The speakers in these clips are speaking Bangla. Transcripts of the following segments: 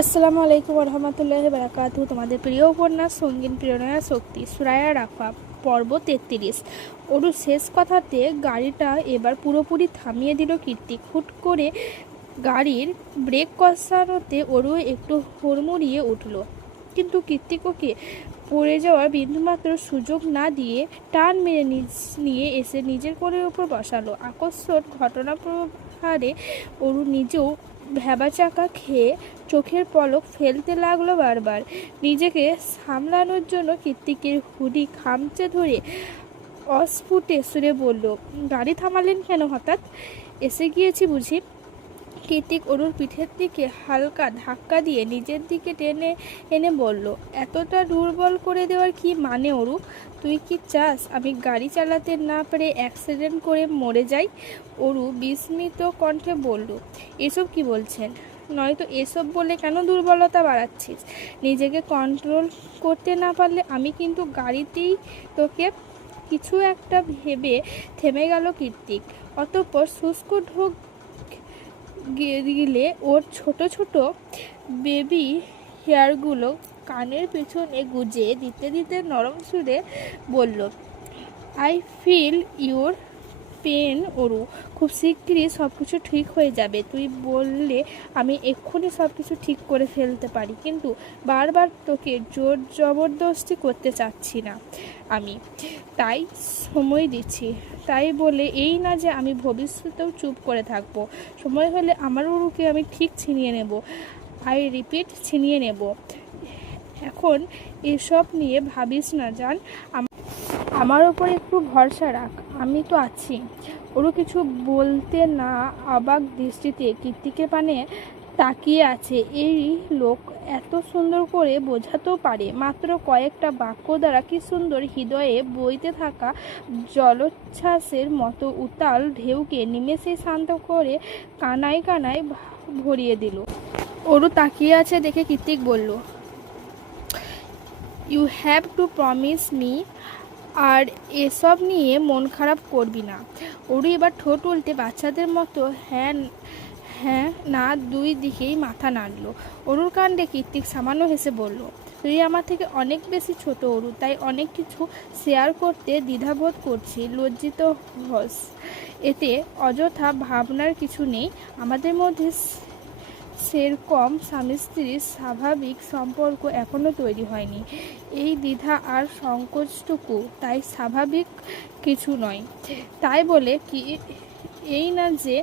আসসালামু আলাইকুম রহমতুল্লাহি বারাকাতু। তোমাদের প্রিয় উপন্যাস সঙ্গীন প্রেরণার শক্তি সুরায়া রাফা পর্ব 33। ওর শেষ কথাতে গাড়িটা এবার পুরোপুরি থামিয়ে দিল কীর্তিক। হুট করে গাড়ির ব্রেক কষানোতে ওরও একটু হুড়মুড়িয়ে উঠল, কিন্তু কীর্তিক ওকে পড়ে যাওয়ার বিন্দুমাত্র সুযোগ না দিয়ে টান মেরে নিয়ে এসে নিজের কোলের উপর বসালো। আকস্মাৎ ঘটনা প্রহারে ওরু নিজেও ভ্যাবাচাকা খেয়ে চোখের পলক ফেলতে লাগলো বারবার। নিজেকে সামলানোর জন্য কীর্তিকের হুডি খামচে ধরে অস্ফুটে সুরে বলল, গাড়ি থামালেন কেন হঠাৎ? এসে গিয়েছি বুঝি? কীর্তিক ওরুর পিঠের দিকে হালকা ধাক্কা দিয়ে নিজের দিকে টেনে এনে বলল, এতটা দুর্বল করে দেওয়ার কি মানে ওরু? তুই কি চাস আমি গাড়ি চালাতে না পেরে অ্যাক্সিডেন্ট করে মরে যাই? ওরু বিস্মিত কণ্ঠে বলল, এসব কি বলছেন? নয়তো এসব বলে কেন দুর্বলতা বাড়াচ্ছিস? নিজেকে কন্ট্রোল করতে না পারলে আমি কিন্তু গাড়িতেই তোকে। কিছু একটা ভেবে থেমে গেল কীর্তিক। অতঃপর শুষ্ক ঢোক গিলে ওর ছোট ছোট বেবি হেয়ারগুলো কানের পেছনে গুজে দিতে দিতে নরম সুরে বলল, I feel your pen Oru. খুব শিগগিরই সব কিছু ঠিক হয়ে যাবে। তুই বললে আমি এক্ষুনি সব কিছু ঠিক করে ফেলতে পারি, কিন্তু বারবার তোকে জোর জবরদস্তি করতে চাচ্ছি না আমি, তাই সময় দিচ্ছি। তাই বলে এই না যে আমি ভবিষ্যতেও চুপ করে থাকবো। সময় হলে আমার ওরুকে আমি ঠিক ছিনিয়ে নেব। আই রিপিট, ছিনিয়ে নেব। এখন এসব নিয়ে ভাবিস না জান, আমার ওপর একটু ভরসা রাখ, আমি তো আছি। ওরও কিছু বলতে না অবাক দৃষ্টিতে কীর্তিকের পানে তাকিয়ে আছে। এই লোক এত সুন্দর করে বোঝাতেও পারে, মাত্র কয়েকটা বাক্য দ্বারা কি সুন্দর হৃদয়ে বইতে থাকা জলোচ্ছ্বাসের মতো উতাল ঢেউকে নিমেষে শান্ত করে কানায় কানায় ভরিয়ে দিল। ওরও তাকিয়ে আছে দেখে কীর্তিক বলল, you have to promise me, আর এসব নিয়ে মন খারাপ করবি না। ওরু এবার ঠোঁট উল্টে বাচ্চাদের মতো হ্যাঁ হ্যাঁ না দুই দিকেই মাথা নাড়ল। ওরুর কাণ্ডে কীর্তিক সামান্য হেসে বলল, তুই আমার থেকে অনেক বেশি ছোট ওরু, তাই অনেক কিছু শেয়ার করতে দ্বিধাবোধ করছি। লজ্জিত হস, এতে অযথা ভাবনার কিছু নেই। আমাদের মধ্যে সেরকম স্বামী স্ত্রীর স্বাভাবিক সম্পর্ক এখনও তৈরি হয়নি। এই দ্বিধা আর সংকোচটুকু তাই স্বাভাবিক কিছু নয়। তাই বলে কি এই না যে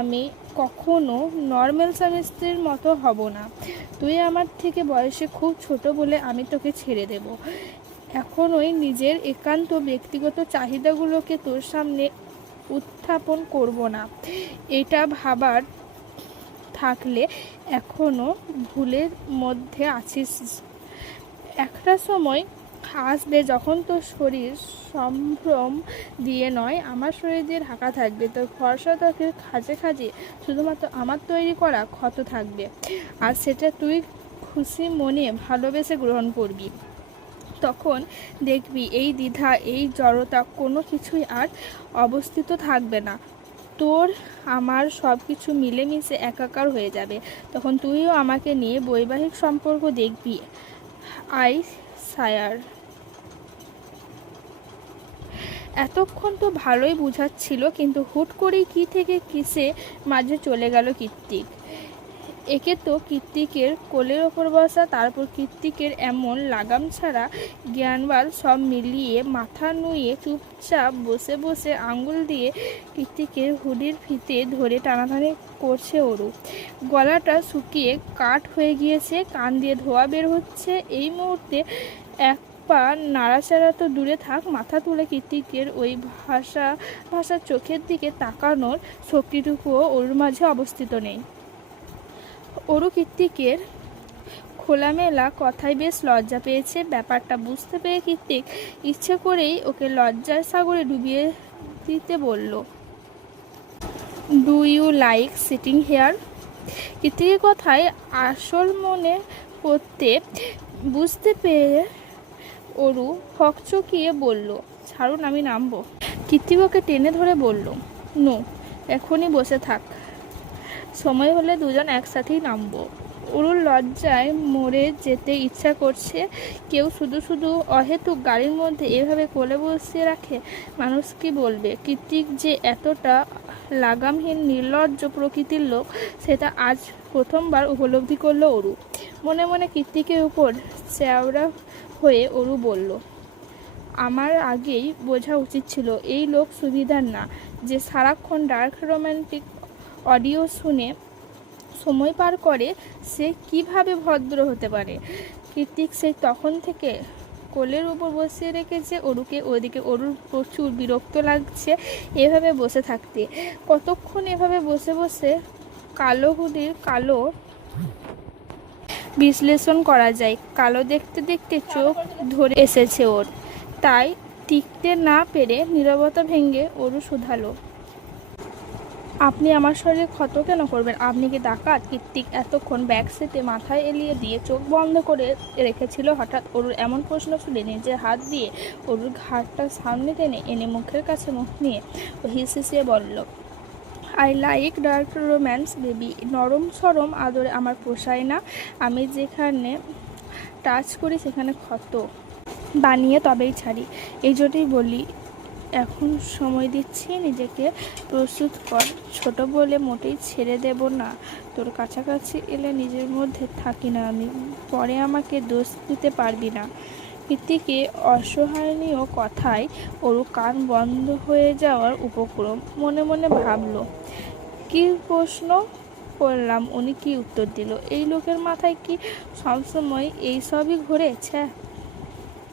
আমি কখনো নর্মাল স্বামী স্ত্রীর মতো হব না। তুই আমার থেকে বয়সে খুব ছোট বলে আমি তোকে ছেড়ে দেব। এখনই নিজের একান্ত ব্যক্তিগত চাহিদাগুলোকে তোর সামনে উত্থাপন করব না। এটা ভাবার থাকলে এখনো ভুলের মধ্যে আছিস। একটা সময় আসবে যখন তোর শরীর সম্ভ্রম দিয়ে নয় আমার শরীর দিয়ে ঢাকা থাকবে। তোর ফর্সা ত্বকের খাঁজে খাঁজে শুধুমাত্র আমার তৈরি করা ক্ষত থাকবে, আর সেটা তুই খুশি মনে ভালোবেসে গ্রহণ করবি। তখন দেখবি এই দ্বিধা, এই জড়তা কোনো কিছুই আর অবস্থিত থাকবে না। তোর আমার সব কিছু মিলেমিশে একাকার হয়ে যাবে। তখন তুইও আমাকে নিয়ে বৈবাহিক সম্পর্ক দেখবি। আই সায়ার। এতক্ষণ তো ভালোই বুঝাচ্ছিল, কিন্তু হুট করেই কি থেকে কিসে মাঝে চলে গেল কীর্তিক। একে তো কীর্তিকের কোলের ওপর বসা, তারপর কীর্তিকের এমন লাগাম ছাড়া জ্ঞানবাল, সব মিলিয়ে মাথা নুয়ে চুপচাপ বসে বসে আঙ্গুল দিয়ে কীর্তিকের হুডির ফিতে ধরে টানাটানি করছে ওরু। গলাটা শুকিয়ে কাঠ হয়ে গিয়েছে, কান দিয়ে ধোঁয়া বের হচ্ছে। এই মুহূর্তে এক পা নাড়াচাড়া তো দূরে থাক, মাথা তুলে কীর্তিকের ওই ভাষা চোখের দিকে তাকানোর শক্তিটুকুও ওর মাঝে অবস্থিত নেই। ওরু কীর্তিকের খোলামেলা কথায় বেশ লজ্জা পেয়েছে। ব্যাপারটা বুঝতে পেরে কীর্তিক ইচ্ছে করেই ওকে লজ্জার সাগরে ডুবিয়ে দিতে বলল, do you like sitting here? কীর্তিকের কথায় আসল মনে করতে বুঝতে পেরে ওরু হকচকিয়ে বলল, ছাড়ুন, আমি নামবো। কীর্তিক ওকে টেনে ধরে বলল, নো, এখনই বসে থাক, সময় হলে দুজন একসাথেই নামবো। ওর লজ্জায় মরে যেতে ইচ্ছা করছে। কেউ শুধু শুধু অহেতুক গাড়ির মধ্যে এভাবে কোলে বসিয়ে রাখে, মানুষ কি বলবে? কৃত্তিক যে এতটা লাগামহীন নির্লজ্জ প্রকৃতির লোক সেটা আজ প্রথমবার উপলব্ধি করলো অরু। মনে মনে কৃত্তিকের উপর চ্যাওড়া হয়ে অরু বলল, আমার আগেই বোঝা উচিত ছিল এই লোক সুবিধার না, যে সারাক্ষণ ডার্ক রোম্যান্টিক অডিও শুনে সময় পার করে সে কিভাবে ভদ্র হতে পারে। কৃত্তিক সেই তখন থেকে কোলের উপর বসিয়ে রেখেছে অরুকে। ওদিকে অরুর প্রচুর বিরক্ত লাগছে এভাবে বসে থাকতে। কতক্ষণ এভাবে বসে বসে কালো হুদির কালো বিশ্লেষণ করা যায়? কালো দেখতে দেখতে চোখ ধরে এসেছে ওর। তাই টিকতে না পেরে নীরবতা ভেঙে অরু শুধালো, আপনি আমার শরীরে ক্ষত কেন করবেন? আপনি কি ডাকাত? কৃত্তিক এতক্ষণ ব্যাক সিটে মাথায় এলিয়ে দিয়ে চোখ বন্ধ করে রেখেছিল। হঠাৎ অরুর এমন প্রশ্ন শুনে নিজের হাত দিয়ে অরুর ঘাড়টা সামনে টেনে এনে মুখের কাছে মুখ নিয়ে ও হিসিয়ে বলল, I like dark romance baby. নরম সরম আদরে আমার পোষায় না। আমি যেখানে টাচ করি সেখানে ক্ষত বানিয়ে তবেই ছাড়ি। এই জন্যই বলি, এখন সময় দিচ্ছি, নিজেকে প্রস্তুত কর। ছোট বলে মোটেই ছেড়ে দেব না। তোর কাছাকাছি এলে নিজের মধ্যে থাকি না আমি, পরে আমাকে দোষ দিতে পারবি না। কৃত্তিকে অসহনীয় কথায় ওরু কান বন্ধ হয়ে যাওয়ার উপক্রম। মনে মনে ভাবলো, কি প্রশ্ন করলাম, উনি কি উত্তর দিল? এই লোকের মাথায় কি সবসময় এইসবই ঘুরেছে?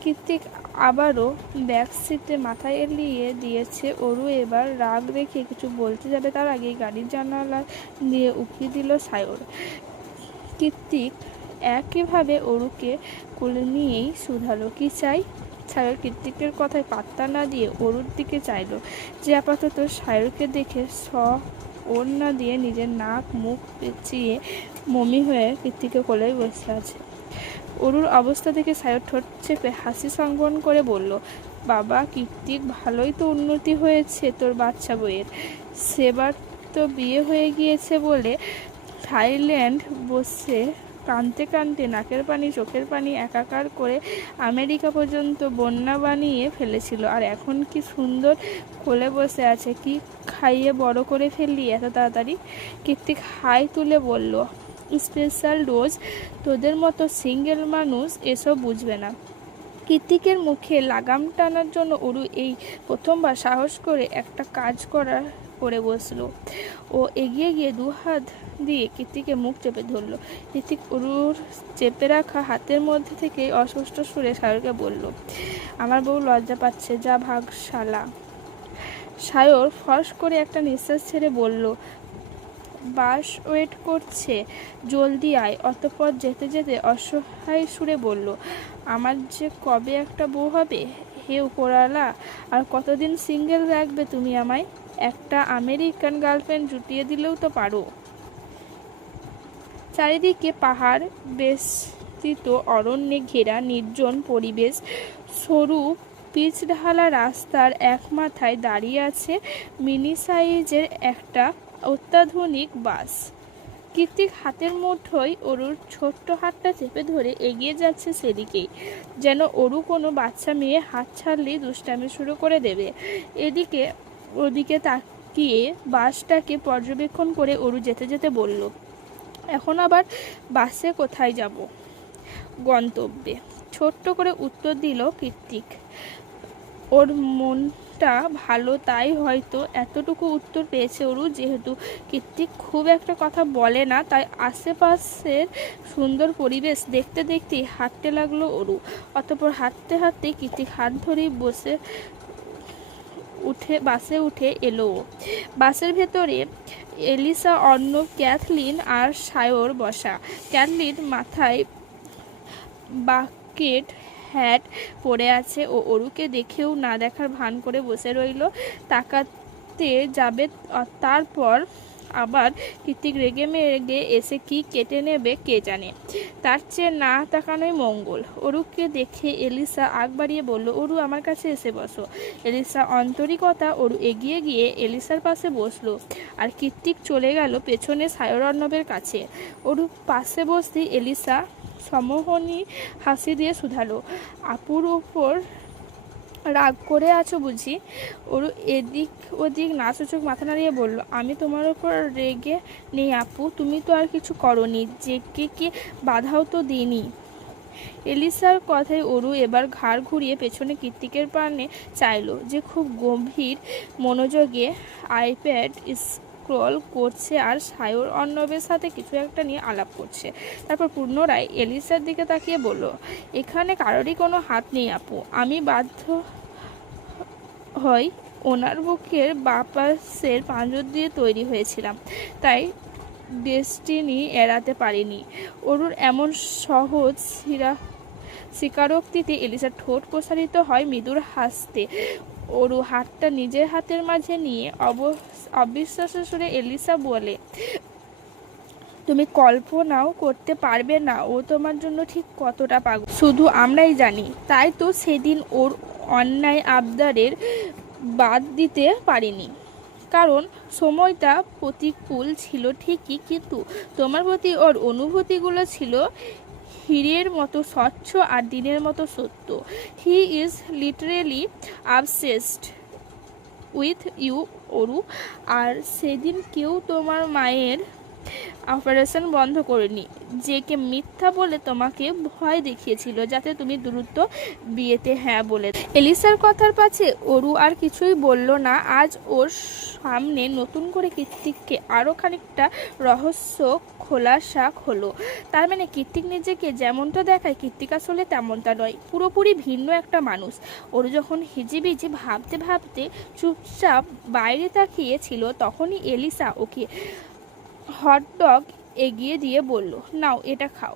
কৃত্তিক আবারও ব্যাক সিটে মাথায় এলিয়ে দিয়েছে। অরু এবার রাগ রেখে কিছু বলতে যাবে, তার আগেই গাড়ির জানালা দিয়ে উঁকি দিল সায়র। কৃত্তিক একইভাবে অরুকে কোলে নিয়েই শুধালো, কি চাই? সায়র কৃত্তিকের কথায় পাত্তা না দিয়ে অরুর দিকে চাইল, যে আপাতত সায়রকে দেখে ওড়না দিয়ে নিজের নাক মুখ পেঁচিয়ে মমি হয়ে কৃত্তিকের কোলে বসে আছে। অরুর অবস্থা দেখে সায়র ঠোঁট চেপে হাসি সংবরণ করে বলল, বাবা কৃত্তিক, ভালোই তো উন্নতি হয়েছে তোর বাচ্চা বইয়ের। সেবার তো বিয়ে হয়ে গিয়েছে বলে থাইল্যান্ড বসে কাঁদতে কাঁদতে নাকের পানি চোখের পানি একাকার করে আমেরিকা পর্যন্ত বন্যা বানিয়ে ফেলেছিল, আর এখন কি সুন্দর কোলে বসে আছে। কি খাইয়ে বড় করে ফেললি এত তাড়াতাড়ি? কৃত্তিক হাই তুলে বলল, স্পেশাল ডোজ। তোদের মতো সিঙ্গেল মানুষ এসব বুঝবে না। কৃত্তিকের মুখে লাগাম টানার জন্য অরু এই প্রথমবার সাহস করে একটা কাজ করে বসলো। ও এগিয়ে গিয়ে দু হাত দিয়ে কৃত্তিকের মুখ চেপে ধরল। কৃত্তিক অরুর চেপে রাখা হাতের মধ্যে থেকে অস্পষ্ট সুরে সায়রকে বলল, আমার বউ লজ্জা পাচ্ছে, যা ভাগ শালা। সায়র ফস করে একটা নিঃশ্বাস ছেড়ে বলল, বাস ওয়েট করছে, জলদি আয়। অতঃপর যেতে যেতে অসহায় সুরে বলল, আমার যে কবে একটা বউ হবে হে উপরওয়ালা, আর কতদিন সিঙ্গেল রাখবে তুমি আমায়? একটা আমেরিকান গার্লফ্রেন্ড জুটিয়ে দিলেও তো পারো। চারিদিকে পাহাড় বেষ্টিত অরণ্যে ঘেরা নির্জন পরিবেশ। সরু পিচঢালা রাস্তার এক মাথায় দাঁড়িয়ে আছে মিনি সাইজের একটা অত্যাধুনিক বাস। কৃত্তিক হাতের মুঠোয় অরুর ছোট্ট হাতটা চেপে ধরে এগিয়ে যাচ্ছে সেদিকেই, যেন অরু কোনো বাচ্চা মেয়ে হাত ছাড়লেই দুষ্টামি শুরু করে দেবে। এদিকে ওদিকে তাকিয়ে বাসটাকে পর্যবেক্ষণ করে অরু যেতে যেতে বলল, এখন আবার বাসে কোথায় যাব? গন্তব্যে। ছোট্ট করে উত্তর দিল কৃত্তিক। ওর মনটা ভালো তাই হয়তো এতটুকু উত্তর পেয়েছে অরু। যেহেতু কৃত্তিক খুব একটা কথা বলে না, তাই আশেপাশের সুন্দর পরিবেশ দেখতে দেখতেই হাঁটতে লাগলো অরু। অতঃপর হাঁটতে হাঁটতে কৃত্তিক হাত ধরেই বাসে উঠে এলো। বাসের ভেতরে এলিসা, অর্ণব, ক্যাথলিন আর সায়র বসা। ক্যাথলিন মাথায় বাকেট হ্যাট পরে আছে ও অরুকে দেখেও না দেখার ভান করে বসে রইল। তাকাতে যাবে তারপর আবার কৃতিক রেগে মেগে এসে কি কেটে নেবে কে জানে। তার চেয়ে না তাকানোই মঙ্গল। অরুকে দেখে এলিসা আগ বাড়িয়ে বলল, অরু আমার কাছে এসে বসো। এলিসা আন্তরিকতা অরু এগিয়ে গিয়ে এলিসার পাশে বসলো আর কৃতিক চলে গেল পেছনে সায়র অর্ণবের কাছে। অরু পাশে বসতেই এলিসা সমোহনী হাসি দিয়ে শুধালো, আপুর ওপর রাগ করে আছো বুঝি? ওরু এদিক ওদিক নাচোচোখ মাথা নাড়িয়ে বলল, আমি তোমার ওপর রেগে নেই আপু, তুমি তো আর কিছু করনি, যে কে বাধাও তো দিইনি। এলিসার কথায় অরু এবার ঘাড় ঘুরিয়ে পেছনে কৃতিকের পানে চাইলো, যে খুব গম্ভীর মনোযোগে আইপ্যাড স্ক্রল করছে আর সায়র অর্ণবের সাথে কিছু একটা নিয়ে আলাপ করছে। তারপর পুনরায় এলিসার দিকে তাকিয়ে বলল, এখানে কারোরই কোনো হাত নেই আপু, আমি বাধ্য হয় ওনার বুকের বাপাসের পাঁজর দিয়ে তৈরি হয়েছিলাম, তাই ডেস্টিনি এড়াতে পারিনি। অরুর এমন সহজ স্বীকারোক্তিতে এলিসার ঠোঁট প্রসারিত হয় মৃদুর হাসতে। অরু হাতটা নিজের হাতের মাঝে নিয়ে অবিশ্বাসের সুরে এলিসা বলে, তুমি কল্পনাও করতে পারবে না ও তোমার জন্য ঠিক কতটা পাগল, শুধু আমরাই জানি। তাই তো সেদিন ওর অন্যায় আবদারের বাদ দিতে পারিনি, কারণ সময়টা প্রতিকূল ছিল ঠিকই, কিন্তু তোমার প্রতি ওর অনুভূতিগুলো ছিল হীরের মতো স্বচ্ছ আর দিনের মতো সত্য। He is literally obsessed with you Aru. আর সেদিন কেউ তোমার মায়ের অপারেশন বন্ধ করেনি, যে কে মিথ্যা বলে তোমাকে ভয় দেখিয়েছিল যাতে তুমি দ্রুত বিয়েতে হ্যাঁ বলে। এলিসার কথার পাছে অরু আর কিছুই বলল না। আজ ওর সামনে নতুন করে কৃতিককে আরও খানিকটা রহস্য খোলাসা হলো। তার মানে কৃতিক নিজেকে যেমনটা দেখায় কৃতিক আসলে তেমনটা নয়, পুরোপুরি ভিন্ন একটা মানুষ। ওরু যখন হিজিবিজি ভাবতে ভাবতে চুপচাপ বাইরে তাকিয়েছিল, তখনই এলিসা ওকে হটডগ এগিয়ে দিয়ে বলল, নাও এটা খাও।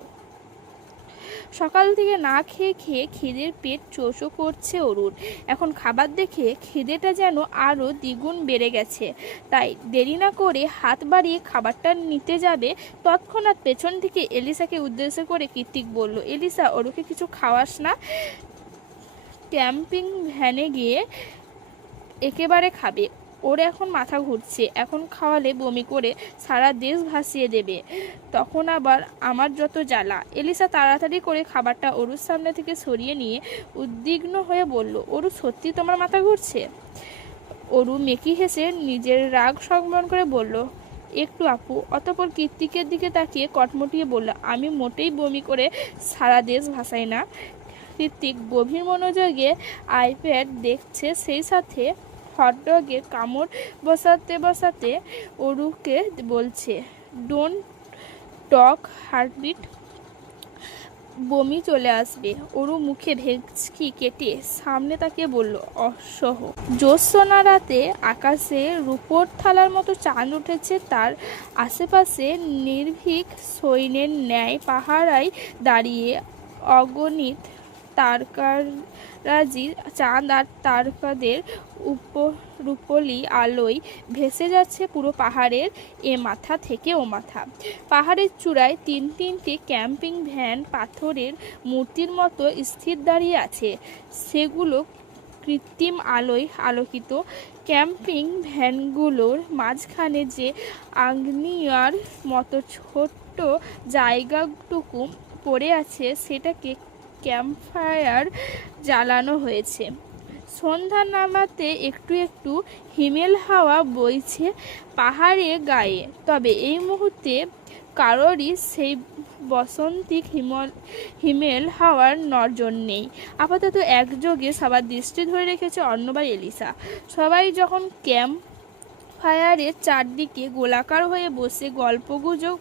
সকাল থেকে না খেয়ে খেয়ে খিদের পেট চোচো করছে অরুর। এখন খাবার দেখে খিদেটা যেন আরও দ্বিগুণ বেড়ে গেছে। তাই দেরি না করে হাত বাড়িয়ে খাবারটা নিতে যাবে, তৎক্ষণাৎ পেছন থেকে এলিসাকে উদ্দেশ্য করে কৃতিক বলল, এলিসা অরুকে কিছু খাওয়াস না? ক্যাম্পিং ভ্যানে গিয়ে একেবারে খাবে, ওর এখন মাথা ঘুরছে, এখন খাওয়ালে বমি করে সারা দেশ ভাসিয়ে দেবে, তখন আবার আমার যত জ্বালা। এলিসা তাড়াতাড়ি করে খাবারটা অরুর সামনে থেকে সরিয়ে নিয়ে উদ্বিগ্ন হয়ে বলল, অরু সত্যি তোমার মাথা ঘুরছে? অরু মেকি হেসে নিজের রাগ সংবরণ করে বলল, একটু আপু। অতঃপর কৃতিকের দিকে তাকিয়ে কটমটিয়ে বলল, আমি মোটেই বমি করে সারা দেশ ভাসাই না। কৃতিক গভীর মনোযোগে আইপ্যাড দেখছে, সেই সাথে হটডগে কামড় বসাতে বসাতে অরুকে বলছে, ডোন্ট টক হার্টবিট, বমি চলে আসবে। অরু মুখে ভেঁচকি কেটে সামনে তাকিয়ে বলল, অসহ। জ্যোৎস্না রাতে আকাশে রূপোর থালার মতো চাঁদ উঠেছে, তার আশেপাশে নির্ভীক সৈন্যের ন্যায় পাহারায় দাঁড়িয়ে অগণিত তারকারাজি চাঁদ আর তারকাদের রূপলি আলোয় ভেসে যাচ্ছে পুরো পাহাড়ের এ মাথা থেকে ও মাথা। পাহাড়ের চূড়ায় তিনটি ক্যাম্পিং ভ্যান পাথরের মূর্তির মতো স্থির দাঁড়িয়ে আছে, সেগুলো কৃত্রিম আলোয় আলোকিত। ক্যাম্পিং ভ্যানগুলোর মাঝখানে যে আগ্নেয়ার মতো ছোট্ট জায়গাটুকু পড়ে আছে, সেটাকে ক্যাম্পফায়ার জ্বালানো হয়েছে। সন্ধ্যা নামাতে একটু একটু হিমেল হাওয়া বইছে পাহাড়ে গায়ে, তবে এই মুহূর্তে কারোরই সেই বসন্তিক হিমেল হাওয়ার নড়জন নেই। আপাতত একযোগে সবার দৃষ্টি ধরে রেখেছে অর্ণব আর এলিসা। সবাই যখন ক্যাম্প ফায়ারের চারদিকে গোলাকার হয়ে বসে গল্পগুজব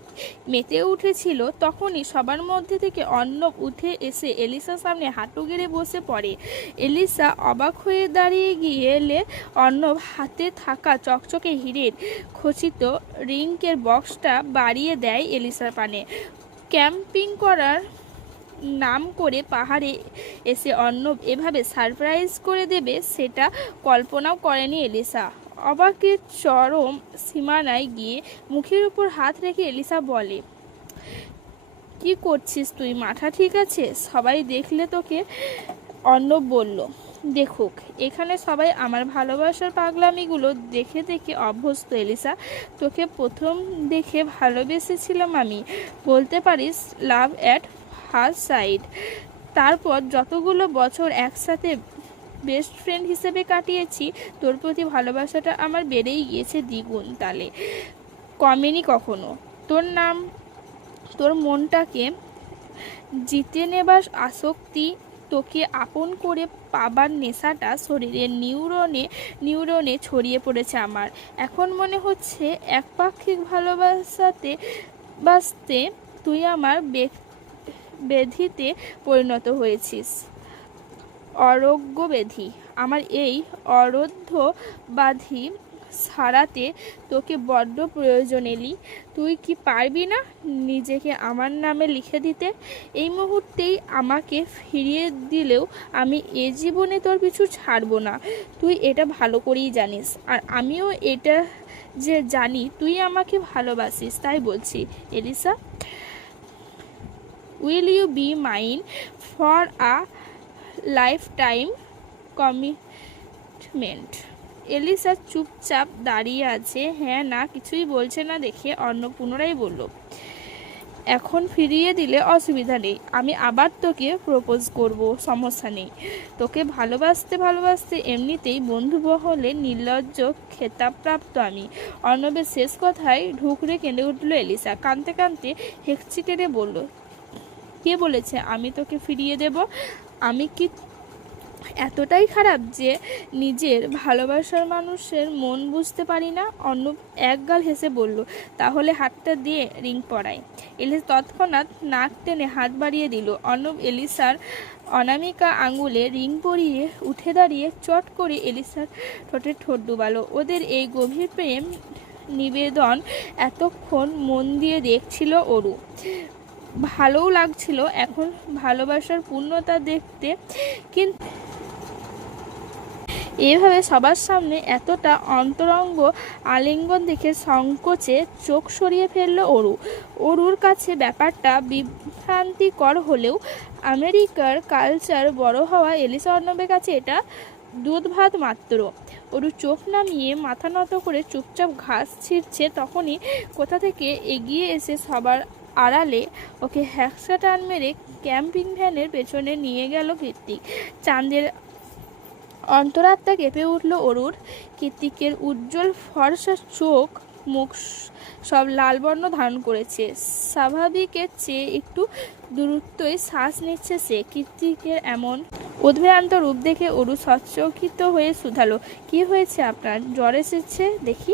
মেতে উঠেছিল, তখনই সবার মধ্যে থেকে অর্ণব উঠে এসে এলিসার সামনে হাঁটু গেড়ে বসে পড়ে। এলিসা অবাক হয়ে দাঁড়িয়ে গেলে অর্ণব হাতে থাকা চকচকে হীরের খচিত রিংকের বক্সটা বাড়িয়ে দেয় এলিসার পানে। ক্যাম্পিং করার নাম করে পাহাড়ে এসে অর্ণব এভাবে সারপ্রাইজ করে দেবে, সেটা কল্পনাও করেনি এলিসা। অবাকের চরম সীমানায় গিয়ে মুখের উপর হাত রেখে এলিসা বলে, কি করছিস তুই? মাথা ঠিক আছে? সবাই দেখলে তোকে। অর্ণব বলল, দেখুক, এখানে সবাই আমার ভালোবাসার পাগলামিগুলো দেখে দেখে অভ্যস্ত। এলিসা, তোকে প্রথম দেখে ভালোবেসেছিলাম আমি, বলতে পারিস লাভ অ্যাট ফার্স্ট সাইট। তারপর যতগুলো বছর একসাথে বেস্ট ফ্রেন্ড হিসেবে কাটিয়েছি, তোর প্রতি ভালোবাসাটা আমার বেড়েই গিয়েছে দ্বিগুণ তালে, কমেনি কখনো। তোর মনটাকে জিতে নেবার আসক্তি, তোকে আপন করে পাবার নেশাটা শরীরের নিউরনে ছড়িয়ে পড়েছে আমার। এখন মনে হচ্ছে একপাক্ষিক ভালোবাসাতে বাসতে তুই আমার ব্যাধিতে পরিণত হয়েছিস। অরোগ্য ব্যাধি। আমার এই অরোধ্য ব্যাধি সারাতে তোকে বড্ড প্রয়োজন এলি। তুই কি পারবি না নিজেকে আমার নামে লিখে দিতে? এই মুহূর্তেই আমাকে ফিরিয়ে দিলেও আমি এ জীবনে তোর পিছু ছাড়বো না। তুই এটা ভালো করেই জানিস, আর আমিও এটা যে জানি তুই আমাকে ভালোবাসিস, তাই বলছি Elisa, will you be mine for a lifetime commitment? Elisa চুপচাপ দাঁড়িয়ে আছে, হ্যাঁ না কিছুই বলছে না দেখে অর্ণব পুনরায় বলল, এখন ফিরিয়ে দিলে অসুবিধা নেই, আমি আবার তোকে প্রপোজ করব, সমস্যা নেই। তোকে ভালোবাসতে এমনিতেই বন্ধু বহলে নির্লজ্জ খেতাবপ্রাপ্ত আমি। অর্ণবের শেষ কথায় ঢুকরে কেঁদে উঠল এলিসা। কাঁদতে কাঁদতে হেঁচকি টেনে বলল, কে বলেছে আমি তোকে ফিরিয়ে দেব? আমি কি এতটাই খারাপ যে নিজের ভালোবাসার মানুষের মন বুঝতে পারি না? অর্ণব একগাল হেসে বলল, তাহলে হাতটা দিয়ে রিং পরাই। এলিসা তৎক্ষণাৎ নাক টেনে হাত বাড়িয়ে দিল। অর্ণব এলিসার অনামিকা আঙুলে রিং পরিয়ে উঠে দাঁড়িয়ে চট করে এলিসার ঠোঁটে ঠোঁট ডুবালো। ওদের এই গভীর প্রেম নিবেদন এতক্ষণ মন দিয়ে দেখছিল অরু। ভালোও লাগছিল এখন ভালোবাসার পূর্ণতা দেখতে, কিন্তু এভাবে সবার সামনে এতটা অন্তরঙ্গ আলিঙ্গন দেখে সংকোচে চোখ সরিয়ে ফেলল অরুর কাছে ব্যাপারটা বিভ্রান্তিকর হলেও আমেরিকার কালচার বড় হওয়া এলিসা অর্ণবের কাছে এটা দুধ ভাত মাত্র। অরু চোখ নামিয়ে মাথা নত করে চুপচাপ ঘাস ছিঁড়ছে, তখনই কোথা থেকে এগিয়ে এসে সবার আড়ালে ওকে হ্যাকসা টান মেরে ক্যাম্পিং ভ্যানের পেছনে নিয়ে গেল কৃত্তিক। চাঁদের অন্তরাত্মা কেঁপে উঠল অরুর। কৃত্তিকের উজ্জ্বল ফর্সা চোখ মুখ সব লাল বর্ণ ধারণ করেছে। স্বাভাবিকের চেয়ে একটু দূরত্বই শ্বাস নিচ্ছে সে। কৃত্তিকের এমন উদ্ভ্রান্ত রূপ দেখে অরু সচকিত হয়ে শুধালো, কি হয়েছে আপনার? জ্বর এসেছে দেখি।